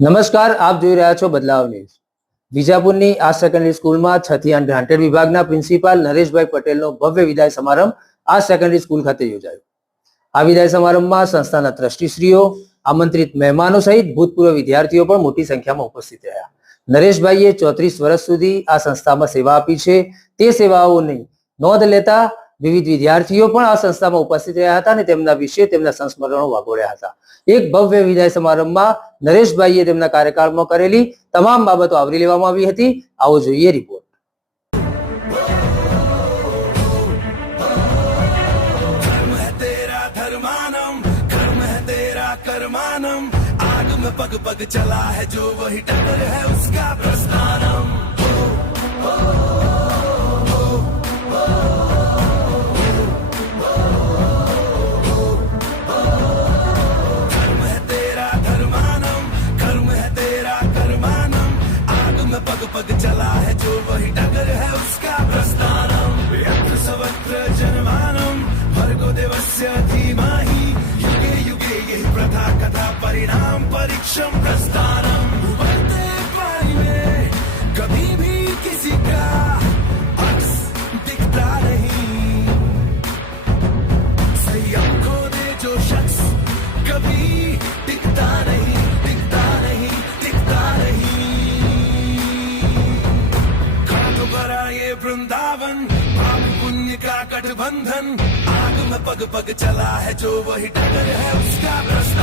નમસ્કાર, આપ જોઈ રહ્યા છો બદલાવ ન્યૂઝ. વિજાપુરની આ સેકન્ડરી સ્કૂલમાં 6 થી 8 ગ્રાન્ટેડ વિભાગના પ્રિન્સિપાલ નરેશભાઈ પટેલનો ભવ્ય વિદાય સમારંભ આ સેકન્ડરી સ્કૂલ ખાતે યોજાયો. આ વિદાય સમારંભમાં સંસ્થાના ટ્રસ્ટીશ્રીઓ, આમંત્રિત મહેમાનો સહિત ભૂતપૂર્વ વિદ્યાર્થીઓ પણ મોટી સંખ્યામાં ઉપસ્થિત રહ્યા. નરેશભાઈએ 34 વર્ષ સુધી આ સંસ્થામાં સેવા આપી છે. તે સેવાઓની નોંધ લેતા વિવિધ વિદ્યાર્થીઓ પણ આ સંસ્થામાં ઉપસ્થિત રહ્યા હતા અને તેમના વિશે તેમના સંસ્મરણો વાગોળ્યા હતા. એક ભવ્ય વિદાય સમારંભમાં નરેશભાઈએ તેમના કાર્યકાળમાં કરેલી તમામ બાબતો આવરી લેવામાં આવી હતી. આવો જોઈએ રિપોર્ટ. आग में पग पग चला है जो वही टक्कर है उसका प्रस्थानम. कर्म है तेरा धर्मानम, कर्म है तेरा कर्मानम. आग में पग पग चला है जो वही टक्कर है उसका प्रस्थानम. यत्र सवत्र जन्मानम भर्गो देवस्य धीमहि युगे युगे यही प्रथा कथा परिणाम परीक्षम प्रस्थानम. उबलते पानी में कभी भी किसी का अक्स दिखता नहीं. संयम खो दे जो शख्स कभी दिखता नहीं, दिखता नहीं, दिखता नहीं. खातो भरा ये वृंदावन पाप पुण्य का गठबंधन. आग में पग पग चला है जो वही डगर है उसका प्रश्न.